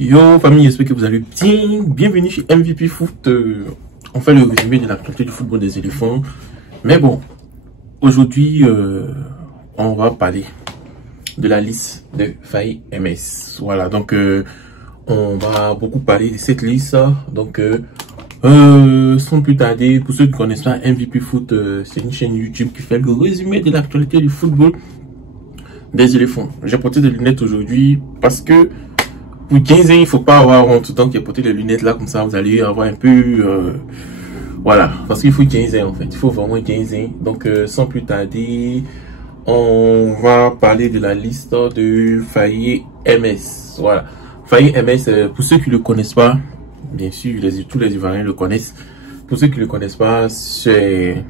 Yo famille, j'espère que vous allez bien. Bienvenue chez MVP Foot. On fait le résumé de l'actualité du football des éléphants. Mais bon, aujourd'hui, on va parler de la liste de Faye MS. Voilà, donc on va beaucoup parler de cette liste. Donc, sans plus tarder, pour ceux qui ne connaissent pas MVP Foot, c'est une chaîne YouTube qui fait le résumé de l'actualité du football des éléphants. J'ai porté des lunettes aujourd'hui parce que pour 15 ans, il ne faut pas avoir honte. Tant qu'il a porté les lunettes là, comme ça, vous allez avoir un peu... voilà, parce qu'il faut 15 ans en fait. Il faut vraiment 15 ans. Donc, sans plus tarder, on va parler de la liste de Faye MS. Voilà. Faye MS, pour ceux qui ne le connaissent pas, bien sûr, tous les Ivoiriens le connaissent. Pour ceux qui ne le connaissent pas, c'est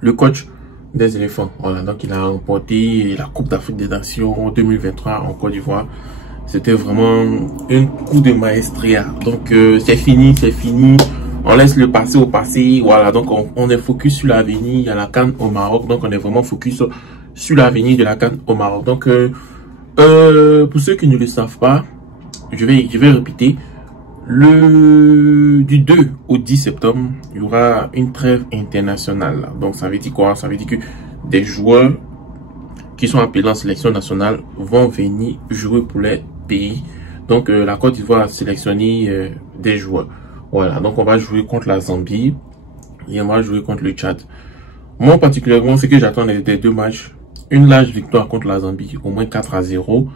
le coach des éléphants. Voilà, donc il a remporté la Coupe d'Afrique des Nations 2023 en Côte d'Ivoire. C'était vraiment un coup de maestria. Donc, c'est fini, c'est fini. On laisse le passé au passé. Voilà, donc on est focus sur l'avenir. Il y a la CAN au Maroc. Donc, on est vraiment focus sur l'avenir de la CAN au Maroc. Donc, pour ceux qui ne le savent pas, je vais répéter. Du 2 au 10 septembre, il y aura une trêve internationale. Donc, ça veut dire quoi? Ça veut dire que des joueurs qui sont appelés en sélection nationale vont venir jouer pour les pays. Donc, la Côte d'Ivoire a sélectionné des joueurs. Voilà, donc on va jouer contre la Zambie et on va jouer contre le Tchad. Moi, particulièrement, ce que j'attends des deux matchs, une large victoire contre la Zambie, au moins 4-0,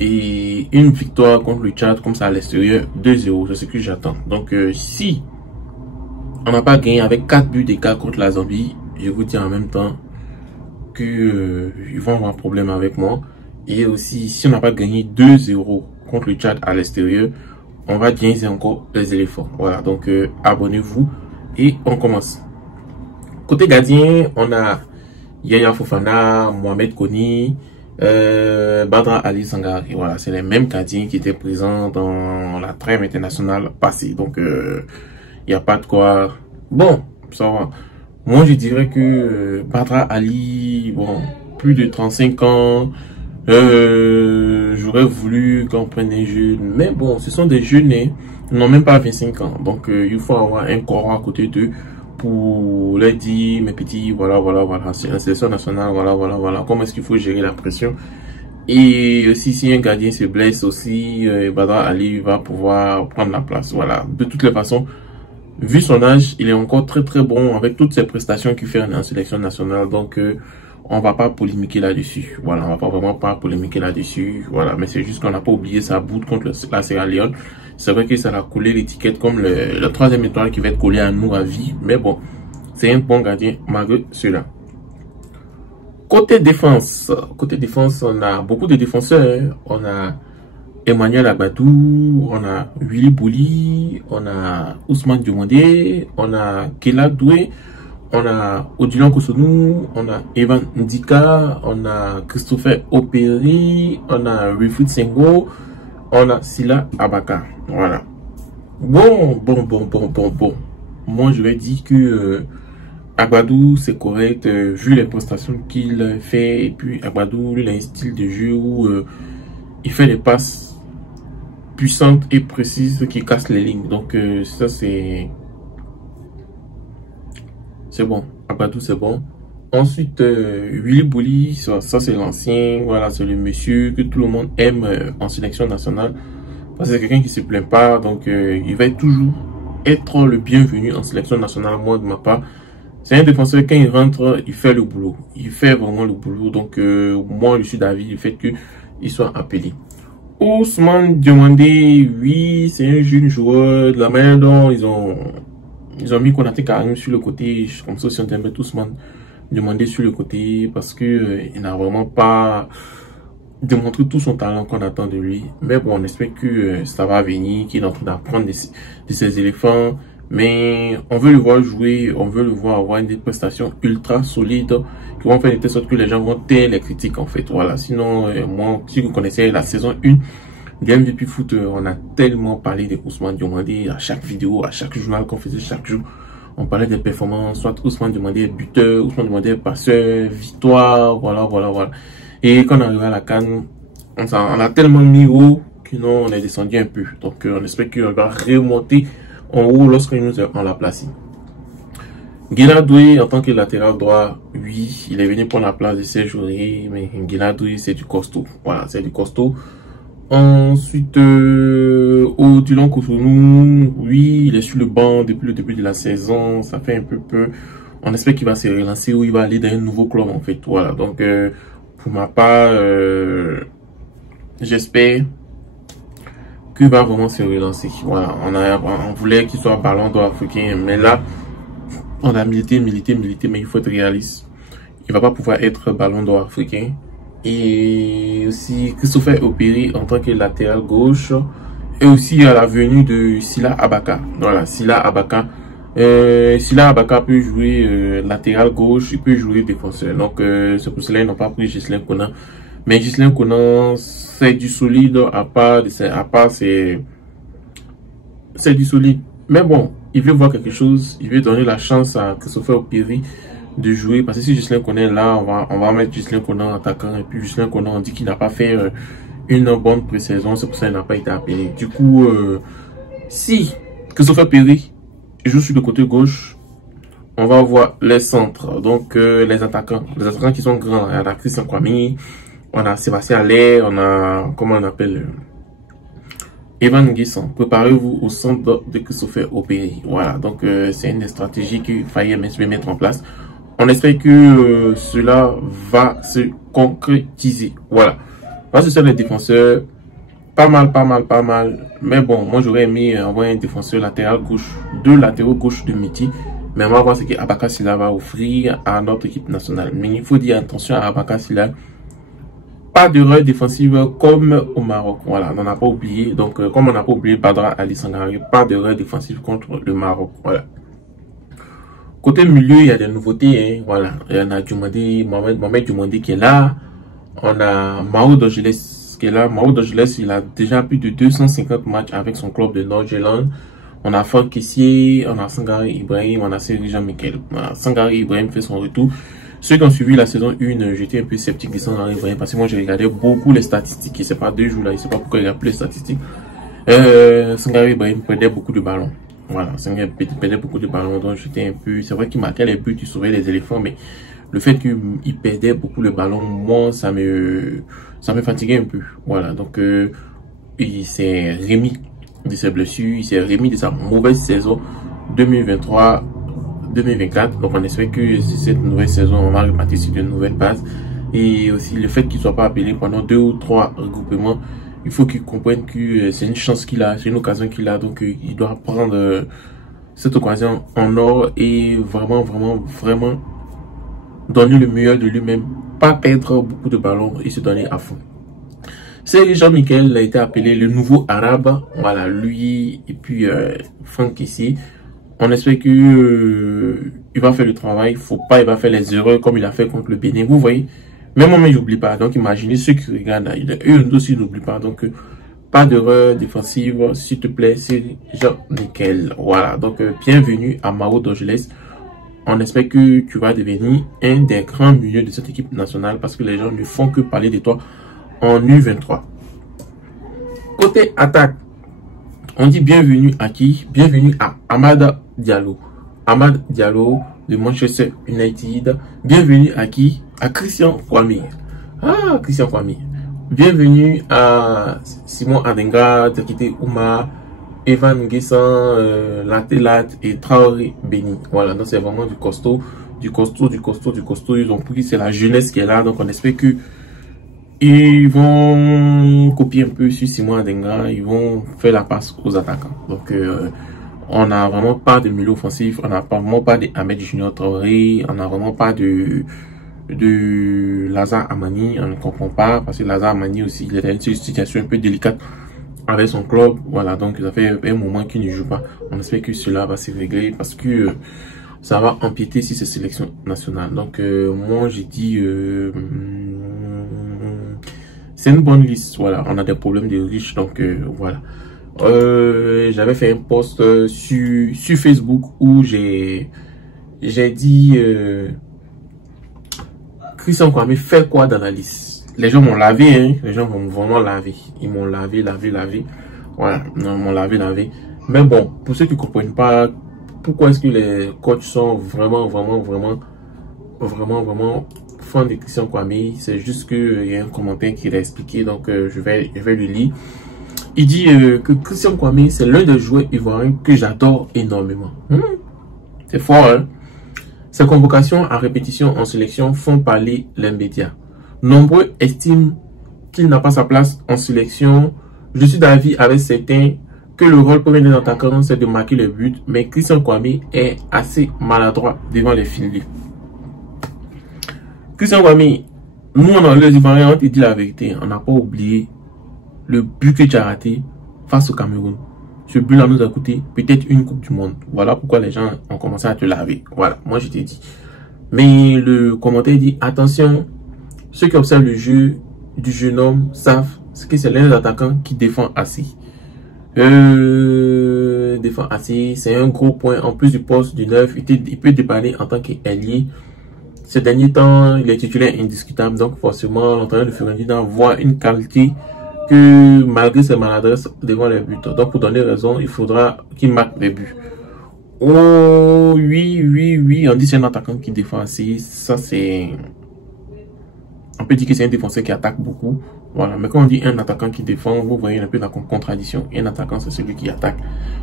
et une victoire contre le Tchad, comme ça à l'extérieur, 2-0, c'est ce que j'attends. Donc, si on n'a pas gagné avec 4 buts d'écart contre la Zambie, je vous dis en même temps que ils vont avoir un problème avec moi. Et aussi, si on n'a pas gagné 2-0 contre le Tchad à l'extérieur, on va gagner encore les éléphants. Voilà, donc abonnez-vous et on commence. Côté gardien, on a Yaya Fofana, Mohamed Koni, Badra Ali Sangare. Voilà, c'est les mêmes gardiens qui étaient présents dans la trêve internationale passée. Donc, il n'y a pas de quoi. Bon, ça va. Moi, je dirais que Badra Ali, bon, plus de 35 ans, j'aurais voulu qu'on prenne des jeunes. Mais bon, ce sont des jeunes, ils n'ont même pas 25 ans. Donc, il faut avoir un corps à côté d'eux pour leur dire, mes petits, voilà, c'est la sélection nationale, voilà. Comment est-ce qu'il faut gérer la pression? Et aussi, si un gardien se blesse aussi, Badra Ali va pouvoir prendre la place. Voilà, de toutes les façons. Vu son âge, il est encore très bon avec toutes ses prestations qu'il fait en sélection nationale. Donc, on va pas polémiquer là-dessus. Voilà, on va pas vraiment polémiquer là-dessus. Voilà, mais c'est juste qu'on n'a pas oublié sa boute contre la Sierra Leone. C'est vrai que ça a collé l'étiquette comme le troisième étoile qui va être collé à nous à vie. Mais bon, c'est un bon gardien malgré cela. Côté défense, on a beaucoup de défenseurs. On a Emmanuel Agbadou, on a Willy Bouli, on a Ousmane Diomandé, on a Kela Doué, on a Odilon Kosonou, on a Evan Ndika, on a Christopher Operi, on a Wilfried Sengo, on a Sila Abaka. Voilà. Bon. Moi, je vais dire que Agbadou, c'est correct, vu les prestations qu'il fait. Et puis, Agbadou, il a un style de jeu où il fait des passes puissante et précise qui casse les lignes. Donc ça c'est bon. Agbadou c'est bon. Ensuite Willy Bouli, ça c'est l'ancien. Voilà, c'est le monsieur que tout le monde aime en sélection nationale parce que c'est quelqu'un qui se plaint pas. Donc il va toujours être le bienvenu en sélection nationale. Moi de ma part, c'est un défenseur, quand il rentre, il fait le boulot. Il fait vraiment le boulot. Donc moi je suis d'avis du fait qu'il soit appelé. Ousmane Diomandé, oui, c'est un jeune joueur. De la manière dont ils ont mis Konaté Karim sur le côté, comme ça, si on mettre Ousmane Diomandé sur le côté, parce que il n'a vraiment pas démontré tout son talent qu'on attend de lui. Mais bon, on espère que ça va venir, qu'il est en train d'apprendre de ses éléphants. Mais on veut le voir jouer, on veut le voir avoir des prestations ultra solides qui vont faire de telle sorte que les gens vont taire les critiques en fait. Voilà, sinon, moi, si vous connaissez la saison 1 de MVP Foot, on a tellement parlé de Ousmane Diomandé à chaque vidéo, à chaque journal qu'on faisait chaque jour. On parlait des performances, soit Ousmane Diomandé buteur, Ousmane Diomandé passeur, victoire, voilà. Et quand on arrive à la CAN, on a tellement mis haut sinon on est descendu un peu. Donc on espère qu'on va remonter en haut lorsqu'on nous a l'a placé. Guinadoui en tant que latéral droit, oui, il est venu prendre la place de Serge Aurier, mais Guinadoui c'est du costaud. Voilà, c'est du costaud. Ensuite, Odilon Cotonou, oui, il est sur le banc depuis le début de la saison, ça fait un peu peur. On espère qu'il va se relancer ou il va aller dans un nouveau club en fait. Voilà, donc pour ma part, j'espère qu'il va vraiment se relancer. Voilà, on voulait qu'il soit ballon d'or africain, mais là, on a milité, mais il faut être réaliste. Il va pas pouvoir être ballon d'or africain. Et aussi Christopher Opéry en tant que latéral gauche. Et aussi à la venue de Sila Abaka. Voilà, Sila Abaka. Sila Abaka peut jouer latéral gauche, il peut jouer défenseur. Donc c'est pour cela qu'ils n'ont pas pris Ghislain Konan. Mais Ghislain Konan, c'est du solide, à part c'est du solide. Mais bon, il veut voir quelque chose, il veut donner la chance à Christopher Opéry de jouer, parce que si Ghislain Konan là, on va mettre Ghislain Konan en attaquant, et puis Ghislain Konan on dit qu'il n'a pas fait une bonne pré-saison, c'est pour ça qu'il n'a pas été appelé. Du coup, si Christopher Opéry joue sur le côté gauche, on va voir les centres, donc les attaquants qui sont grands. On a Christian Kwame, on a Sébastien Aller, on a, comment on appelle, Evan Guisson. Préparez-vous au centre de Christopher Opéry. Voilà, donc c'est une des stratégies qu'il fallait mettre en place. On espère que cela va se concrétiser. Voilà. Parce que c'est les défenseurs, pas mal. Mais bon, moi j'aurais aimé avoir un défenseur latéral gauche, deux latéraux gauche de métier. Mais on va voir ce que Abaka Sylla va offrir à notre équipe nationale. Mais il faut dire attention à Abaka Sylla. Pas d'erreur défensive comme au Maroc. Voilà, on n'en a pas oublié. Donc, comme on n'a pas oublié Badra Ali Sangare, pas d'erreur défensive contre le Maroc. Voilà. Côté milieu, il y a des nouveautés. Hein. Voilà, il y en a Mohamed Djoumandé qui est là. On a Mao Dogeles qui est là. Mao Dogeles, il a déjà plus de 250 matchs avec son club de Nord-Irlande. On a Franck Kessié, on a Sangare Ibrahim, on a Serge Jean-Michel. Voilà, Sangare Ibrahim fait son retour. Ceux qui ont suivi la saison 1, j'étais un peu sceptique de Sangare Ibrahim parce que moi, j'ai regardé beaucoup les statistiques. Et c'est pas 2 jours là, je sais pas pourquoi il a plus les statistiques. Sangare Ibrahim perdait beaucoup de ballons. Voilà, Sangare perdait beaucoup de ballons, donc j'étais un peu... C'est vrai qu'il marquait les buts, il sauvait les éléphants, mais le fait qu'il perdait beaucoup le ballon, moi, ça me fatiguait un peu. Voilà, donc il s'est remis de ses blessures, il s'est remis de sa mauvaise saison 2023-2024. Donc on espère que cette nouvelle saison, on va repartir sur de nouvelles bases. Et aussi le fait qu'il ne soit pas appelé pendant 2 ou 3 regroupements, il faut qu'il comprenne que c'est une chance qu'il a, c'est une occasion qu'il a. Donc il doit prendre cette occasion en or et vraiment donner le meilleur de lui-même, pas perdre beaucoup de ballons et se donner à fond. C'est Jean-Michel a été appelé le nouveau arabe. Voilà, lui et puis Franck Kessié. On espère que il va faire le travail. Il va faire les erreurs comme il a fait contre le Bénin. Vous voyez, même moi, je n'oublie pas. Donc imaginez ceux qui regardent, eux aussi n'oublient pas. Donc pas d'erreur défensive, s'il te plaît, c'est Jean-Michel. Voilà, donc bienvenue à Mao Dogeles. On espère que tu vas devenir un des grands milieux de cette équipe nationale parce que les gens ne font que parler de toi en U23. Côté attaque, on dit bienvenue à qui? Bienvenue à Amad Diallo. Amad Diallo de Manchester United. Bienvenue à qui? À Christian Kwame. Ah, Christian Kwame. Bienvenue à Simon Adenga, Tekite Ouma, Evan Guessan, Latelat et Traoré Beni. Voilà, donc c'est vraiment du costaud. Ils ont pris, c'est la jeunesse qui est là, donc on espère que ils vont copier un peu sur Simon Adenga, ils vont faire la passe aux attaquants. Donc on n'a vraiment pas de milieu offensif, on n'a vraiment pas de Ahmed Junior Traoré, on n'a vraiment pas de Lazare Amani, on ne comprend pas parce que Lazare Amani aussi, il est dans une situation un peu délicate avec son club. Voilà, donc ça fait un moment qu'il ne joue pas. On espère que cela va se régler parce que ça va empiéter sur ses sélections nationales. Donc moi j'ai dit c'est une bonne liste. Voilà, on a des problèmes de riches, donc voilà. J'avais fait un post sur Facebook où j'ai dit Christian Kwame fait quoi dans la liste? les gens m'ont lavé, hein. Les gens m'ont vraiment lavé. Ils m'ont lavé. Voilà, ils m'ont lavé. Mais bon, pour ceux qui ne comprennent pas pourquoi est-ce que les coachs sont vraiment fans de Christian Kwame, c'est juste qu'il y a un commentaire qui l'a expliqué, donc je vais le lire. Il dit que Christian Kwame, c'est l'un des joueurs ivoiriens que j'adore énormément. C'est fort, hein? Ses convocations à répétition en sélection font parler les médias. Nombreux estiment qu'il n'a pas sa place en sélection. Je suis d'avis avec certains que le rôle premier d'un attaquant, c'est de marquer le but, mais Christian Kwame est assez maladroit devant les filets. Christian Kwame, nous on a les Ivoiriens, on te dit la vérité, on n'a pas oublié le but que tu as raté face au Cameroun. Ce but-là nous a coûté peut-être une Coupe du Monde. Voilà pourquoi les gens ont commencé à te laver. Voilà, moi je t'ai dit. Mais le commentaire dit, attention, ceux qui observent le jeu du jeune homme savent que c'est l'un des attaquants qui défend assez. Défend assez, c'est un gros point. En plus du poste du 9, il peut dépanner en tant qu'ailier. Ces derniers temps, il est titulaire indiscutable. Donc forcément, l'entraîneur de Fiorentina voit une qualité que malgré ses maladresses devant les buts. Donc pour donner raison, il faudra qu'il marque des buts. Oh oui, on dit c'est un attaquant qui défend assez. Ça c'est... On peut dire que c'est un défenseur qui attaque beaucoup. Voilà, mais quand on dit un attaquant qui défend, vous voyez un peu la contradiction. Un attaquant, c'est celui qui attaque.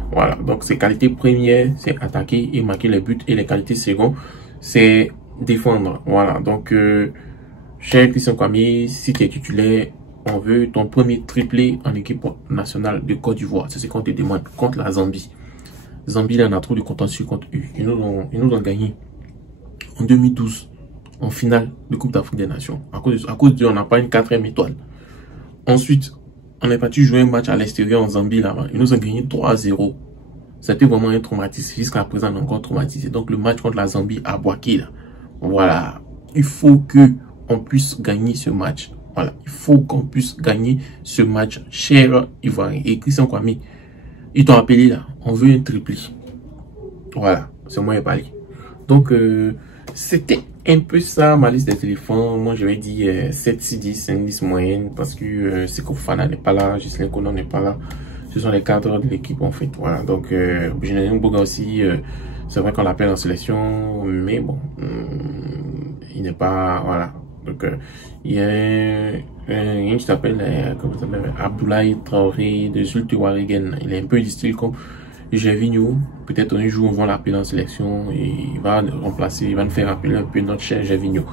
Voilà, donc ses qualités premières, c'est attaquer et marquer les buts. Et les qualités secondes, c'est défendre. Voilà, donc, cher Christian Kwame, si tu es titulaire, on veut ton premier triplé en équipe nationale de Côte d'Ivoire. C'est ce qu'on te demande contre la Zambie. Zambie, là, on a trop de contentieux contre eux. Ils nous ont gagné en 2012. En finale de Coupe d'Afrique des Nations. À cause d'eux, on n'a pas une 4e étoile. Ensuite, on est parti jouer un match à l'extérieur en Zambie là-bas. Ils nous ont gagné 3-0. C'était vraiment un traumatisme. Jusqu'à présent, on est encore traumatisé. Donc, le match contre la Zambie à Bouaké là. Voilà. Il faut que on puisse gagner ce match. Voilà. Il faut qu'on puisse gagner ce match. Cher Ivoirien. Et Christian Kwame, ils t'ont appelé là. On veut un triplé. Voilà. C'est moi qui ai parlé. Donc, c'était un peu ça ma liste des téléphones. Moi je vais dire 7, 6, 10, 5, 10 moyenne parce que Seko Fofana n'est pas là, Ghislain Konan n'est pas là. Ce sont les cadres de l'équipe en fait. Voilà, donc Général Boga aussi, c'est vrai qu'on l'appelle en sélection, mais bon, il n'est pas, voilà. Donc il y a un qui s'appelle, comment ça s'appelle, Abdoulaye Traoré de Zulte Waregem. Il est un peu du style comme Gervinho. Peut-être un jour on va l'appeler en sélection et il va remplacer, il va nous faire appeler un peu notre cher Gervinho.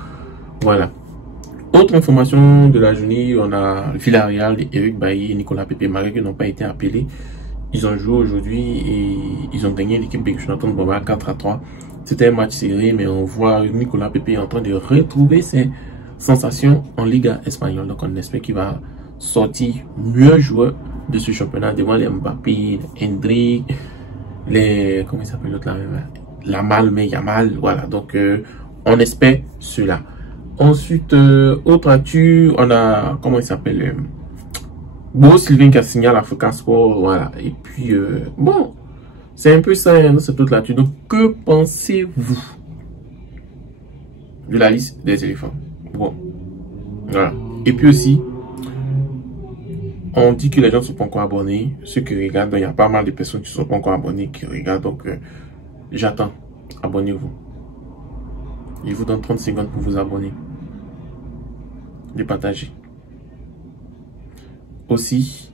Voilà. Autre information de la journée, on a Villarreal, Eric Bailly et Nicolas Pepe-Marain qui n'ont pas été appelés. Ils ont joué aujourd'hui et ils ont gagné l'équipe de Jonathan Bamba 4-3. C'était un match serré, mais on voit Nicolas Pepe en train de retrouver ses sensations en Liga espagnole. Donc on espère qu'il va sortir mieux joueur de ce championnat devant les Mbappé, les Hendrick, les, comment il s'appelle l'autre là, la Malme, Yamal, voilà. Donc on espère cela. Ensuite, autre actu, on a, comment il s'appelle, Bo Sylvain qui a signé à l'Africa Sport, voilà. Et puis, bon, c'est un peu ça, hein, c'est toute l'actu. Donc, que pensez-vous de la liste des éléphants? Bon, voilà. Et puis aussi, on dit que les gens ne sont pas encore abonnés. Ceux qui regardent, il y a pas mal de personnes qui ne sont pas encore abonnés, qui regardent. Donc, j'attends. Abonnez-vous. Je vous donne 30 secondes pour vous abonner. De partager. Aussi,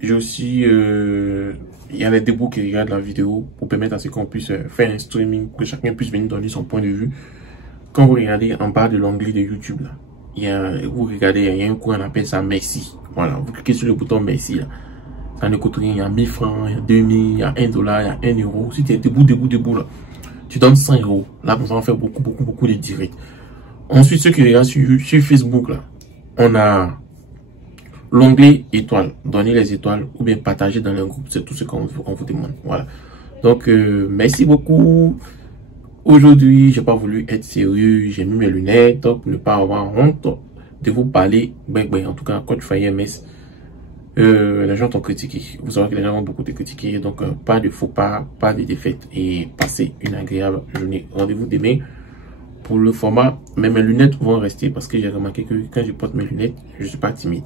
j'ai aussi, il y a les débuts qui regardent la vidéo pour permettre à ce qu'on puisse faire un streaming, que chacun puisse venir donner son point de vue. Quand vous regardez en bas de l'onglet de YouTube, là, vous regardez, il y a un coin, on appelle ça Merci. Voilà, vous cliquez sur le bouton Merci, là. Ça ne coûte rien, il y a 1000 francs, il y a 2000, il y a 1 dollar, il y a 1 euro. Si tu es debout, là, tu donnes 5 euros. Là, nous allons faire beaucoup de directs. Ensuite, ceux qui regardent sur Facebook, là, on a l'onglet étoiles. Donnez les étoiles ou bien partager dans le groupe. C'est tout ce qu'on vous demande. Voilà. Donc, merci beaucoup. Aujourd'hui, j'ai pas voulu être sérieux. J'ai mis mes lunettes pour ne pas avoir honte de vous parler. En tout cas, quand tu fais MS, les gens t'ont critiqué. Vous savez que les gens ont beaucoup te critiqué. Donc, pas de faux pas, pas de défaites. Et passez une agréable journée. Rendez-vous demain pour le format, mais mes lunettes vont rester parce que j'ai remarqué que quand je porte mes lunettes, je suis pas timide.